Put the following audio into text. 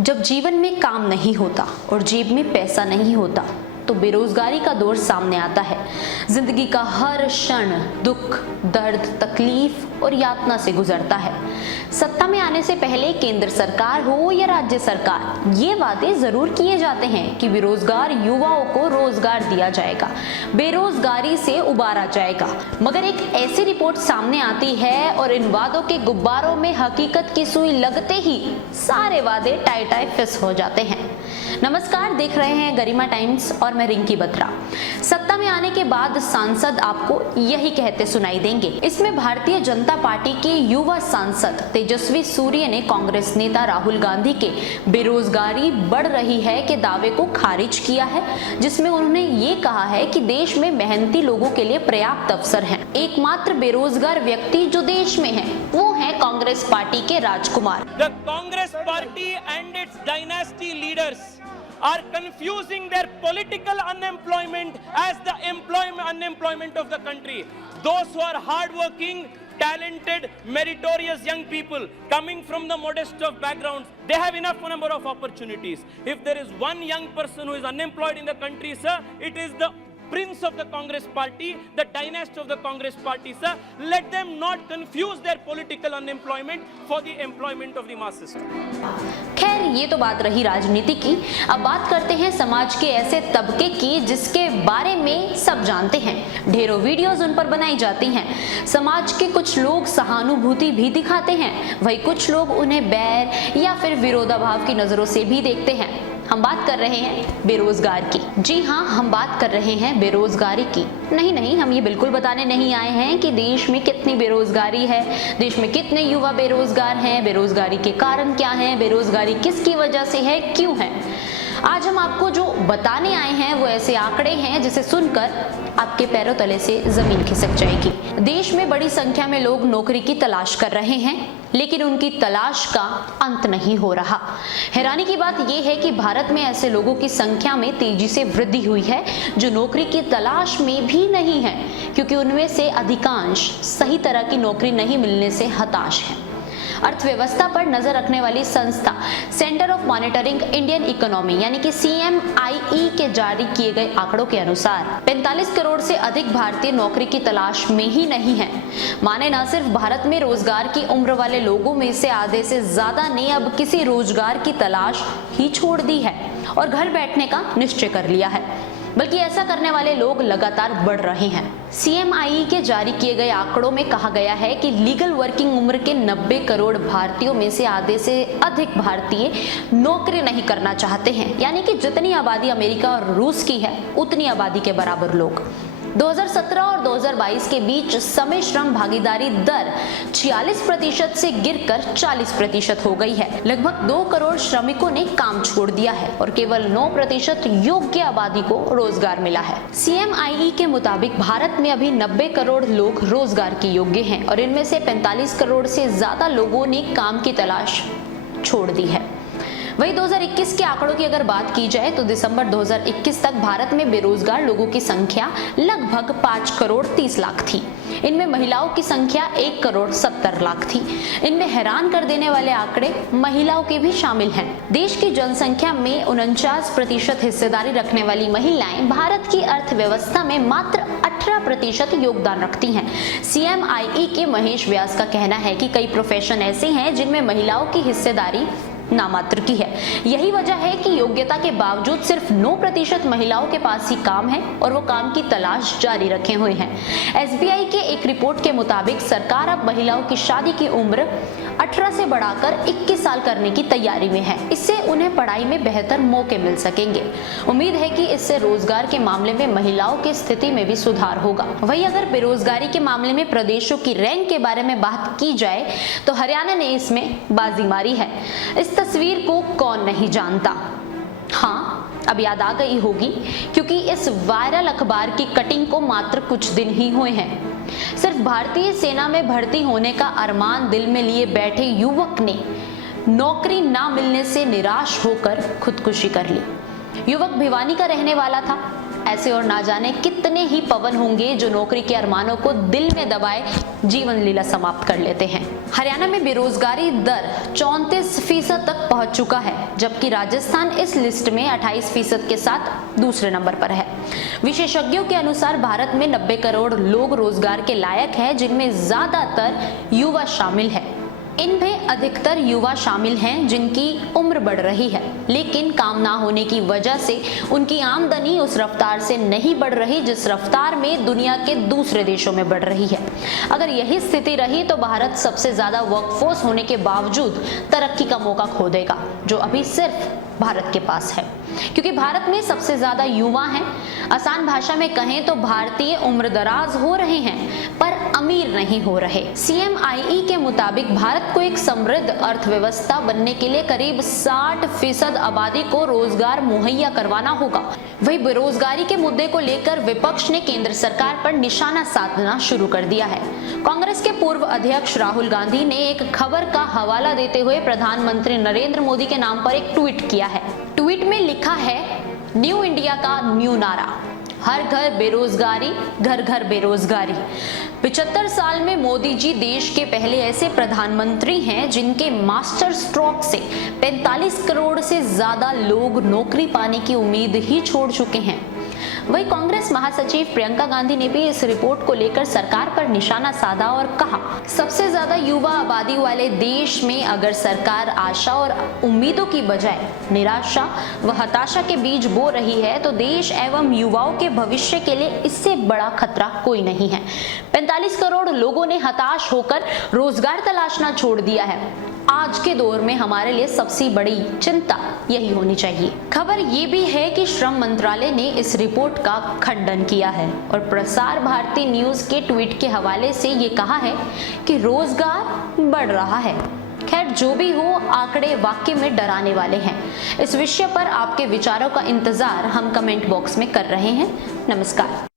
जब जीवन में काम नहीं होता और जेब में पैसा नहीं होता तो बेरोजगारी का दौर सामने आता है। जिंदगी का हर क्षण दुख, दर्द, तकलीफ और यातना से गुजरता है। सत्ता में आने से पहले केंद्र सरकार हो या राज्य सरकार, ये वादे जरूर किए जाते हैं कि बेरोजगार युवाओं को रोजगार दिया जाएगा, बेरोजगारी से उबारा जाएगा। मगर एक ऐसी रिपोर्ट सामने आती है और इन वादों के गुब्बारों में हकीकत की सुई लगते ही सारे वादे टाई टाई फिस हो जाते हैं। नमस्कार, देख रहे हैं गरिमा टाइम्स और मैं रिंकी बत्रा। सत्ता में आने के बाद सांसद आपको यही कहते सुनाई देंगे। इसमें भारतीय जनता पार्टी के युवा सांसद तेजस्वी सूर्य ने कांग्रेस नेता राहुल गांधी के बेरोजगारी बढ़ रही है के दावे को खारिज किया है, जिसमें उन्होंने ये कहा है कि देश में मेहनती लोगों के लिए पर्याप्त अवसर हैं। एकमात्र बेरोजगार व्यक्ति जो देश में है वो है कांग्रेस पार्टी के राजकुमार। The Congress party and its dynasty leaders are confusing their political unemployment as the unemployment of the country. Those who are hardworking, talented, meritorious young people coming from the modest of backgrounds, they have enough number of opportunities. If there is one young person who is unemployed in the country, sir, it is the prince of the Congress party, the dynasty of the Congress party, sir. Let them not confuse their political unemployment for the employment of the masses. खैर, ये तो बात रही राजनीति की। अब बात करते हैं समाज के ऐसे तबके की जिसके बारे में सब जानते हैं। ढेरों वीडियोस उन पर बनाई जाती हैं। समाज के कुछ लोग सहानुभूति भी दिखाते हैं, वही कुछ लोग उन्हें बैर या फिर विरोधाभाव की नजरों से भी देखते हैं। हम बात कर रहे हैं बेरोजगार की। जी हाँ, हम बात कर रहे हैं बेरोजगारी की। नहीं, हम ये बिल्कुल बताने नहीं आए हैं कि देश में कितनी बेरोजगारी है, देश में कितने युवा बेरोजगार हैं, बेरोजगारी के कारण क्या हैं, बेरोजगारी किसकी वजह से है, क्यों है। आज हम आपको जो बताने आए हैं वो ऐसे आंकड़े हैं जिसे सुनकर आपके पैरों तले से जमीन खिसक जाएगी। देश में बड़ी संख्या में लोग नौकरी की तलाश कर रहे हैं, लेकिन उनकी तलाश का अंत नहीं हो रहा। हैरानी की बात यह है कि भारत में ऐसे लोगों की संख्या में तेजी से वृद्धि हुई है जो नौकरी की तलाश में भी नहीं है, क्योंकि उनमें से अधिकांश सही तरह की नौकरी नहीं मिलने से हताश हैं। अर्थव्यवस्था पर नजर रखने वाली संस्था centre of monitoring Indian economy यानी कि CMIE के जारी किए गए आंकड़ों के अनुसार 45 करोड़ से अधिक भारतीय नौकरी की तलाश में ही नहीं है। माने न सिर्फ भारत में रोजगार की उम्र वाले लोगों में से आधे से ज्यादा ने अब किसी रोजगार की तलाश ही छोड़ दी है और घर बैठने का निश्चय कर लिया है, बल्कि ऐसा करने वाले लोग लगातार बढ़ रहे हैं। CMIE के जारी किए गए आंकड़ों में कहा गया है कि लीगल वर्किंग उम्र के 90 करोड़ भारतीयों में से आधे से अधिक भारतीय नौकरी नहीं करना चाहते हैं, यानी कि जितनी आबादी अमेरिका और रूस की है उतनी आबादी के बराबर लोग। 2017 और 2022 के बीच समय श्रम भागीदारी दर 46% से गिरकर 40% हो गई है। लगभग 2 करोड़ श्रमिकों ने काम छोड़ दिया है और केवल 9% योग्य आबादी को रोजगार मिला है। CMIE के मुताबिक भारत में अभी 90 करोड़ लोग रोजगार के योग्य हैं और इनमें से 45 करोड़ से ज्यादा लोगों ने काम की तलाश छोड़ दी है। वही 2021 के आंकड़ों की अगर बात की जाए तो दिसंबर 2021 तक भारत में बेरोजगार लोगों की संख्या लगभग 5 करोड़ 30 लाख थी। इनमें महिलाओं की संख्या 1 करोड़ 70 लाख थी। इनमें हैरान कर देने वाले आंकड़े महिलाओं के भी शामिल हैं। देश की जनसंख्या में 49% हिस्सेदारी रखने वाली महिलाएं भारत की अर्थव्यवस्था में मात्र 18% योगदान रखती हैं। CMIE के महेश व्यास का कहना है कि कई प्रोफेशन ऐसे हैं जिनमें महिलाओं की हिस्सेदारी नामात्र की है। यही वजह है कि योग्यता के बावजूद सिर्फ 9% महिलाओं के पास ही काम है और वो काम की तलाश जारी रखे हुए हैं। SBI के एक रिपोर्ट के मुताबिक सरकार अब महिलाओं की शादी की उम्र 18 से बढ़ाकर 21 साल करने की तैयारी में है। इससे उन्हें पढ़ाई में बेहतर मौके मिल सकेंगे। उम्मीद है कि इससे रोजगार के मामले में महिलाओं की स्थिति में भी सुधार होगा। वहीं अगर बेरोजगारी के मामले में प्रदेशों की रैंक के बारे में बात की जाए तो हरियाणा ने इसमें बाजी मारी है। इस तस्वीर को कौन नहीं जानता। हाँ, अब याद आ गई होगी, क्योंकि इस वायरल अखबार की कटिंग को मात्र कुछ दिन ही हुए हैं। सिर्फ भारतीय सेना में भर्ती होने का अरमान दिल में लिए बैठे युवक ने नौकरी ना मिलने से निराश होकर खुदकुशी कर ली। युवक भिवानी का रहने वाला था। ऐसे और ना जाने कितने ही पवन होंगे जो नौकरी के अरमानों को दिल में दबाए जीवन लीला समाप्त कर लेते हैं। हरियाणा में बेरोजगारी दर 34% तक पहुंच चुका है, जबकि राजस्थान इस लिस्ट में 28% के साथ दूसरे नंबर पर है। विशेषज्ञों के अनुसार भारत में 90 करोड़ लोग रोजगार के लायक हैं, जिनमें ज्यादातर युवा शामिल है। इनमें अधिकतर युवा शामिल हैं जिनकी उम्र बढ़ रही है, लेकिन काम ना होने की वजह से उनकी आमदनी उस रफ्तार से नहीं बढ़ रही जिस रफ्तार में दुनिया के दूसरे देशों में बढ़ रही है। अगर यही स्थिति रही तो भारत सबसे ज्यादा वर्कफोर्स होने के बावजूद तरक्की का मौका खो देगा, जो अभी सिर्फ भारत के पास है, क्योंकि भारत में सबसे ज्यादा युवा हैं। आसान भाषा में कहें तो भारतीय उम्रदराज हो रहे हैं पर अमीर नहीं हो रहे। CMIE के मुताबिक भारत को एक समृद्ध अर्थव्यवस्था बनने के लिए करीब 60% आबादी को रोजगार मुहैया करवाना होगा। वही बेरोजगारी के मुद्दे को लेकर विपक्ष ने केंद्र सरकार पर निशाना साधना शुरू कर दिया है। कांग्रेस के पूर्व अध्यक्ष राहुल गांधी ने एक खबर का हवाला देते हुए प्रधानमंत्री नरेंद्र मोदी के नाम पर एक ट्वीट किया है। ट्वीट में लिखा है, न्यू इंडिया का न्यू नारा, हर घर बेरोजगारी, घर घर बेरोजगारी। 75 साल में मोदी जी देश के पहले ऐसे प्रधानमंत्री हैं जिनके मास्टर स्ट्रोक से 45 करोड़ से ज्यादा लोग नौकरी पाने की उम्मीद ही छोड़ चुके हैं। वही कांग्रेस महासचिव प्रियंका गांधी ने भी इस रिपोर्ट को लेकर सरकार पर निशाना साधा और कहा, सबसे ज्यादा युवा आबादी वाले देश में अगर सरकार आशा और उम्मीदों की बजाय निराशा व हताशा के बीज बो रही है तो देश एवं युवाओं के भविष्य के लिए इससे बड़ा खतरा कोई नहीं है। 45 करोड़ लोगों ने हताश होकर रोजगार तलाशना छोड़ दिया है। आज के दौर में हमारे लिए सबसे बड़ी चिंता यही होनी चाहिए। खबर ये भी है कि श्रम मंत्रालय ने इस रिपोर्ट का खंडन किया है और प्रसार भारती न्यूज के ट्वीट के हवाले से ये कहा है कि रोजगार बढ़ रहा है। खैर जो भी हो, आंकड़े वाकई में डराने वाले हैं। इस विषय पर आपके विचारों का इंतजार हम कमेंट बॉक्स में कर रहे हैं। नमस्कार।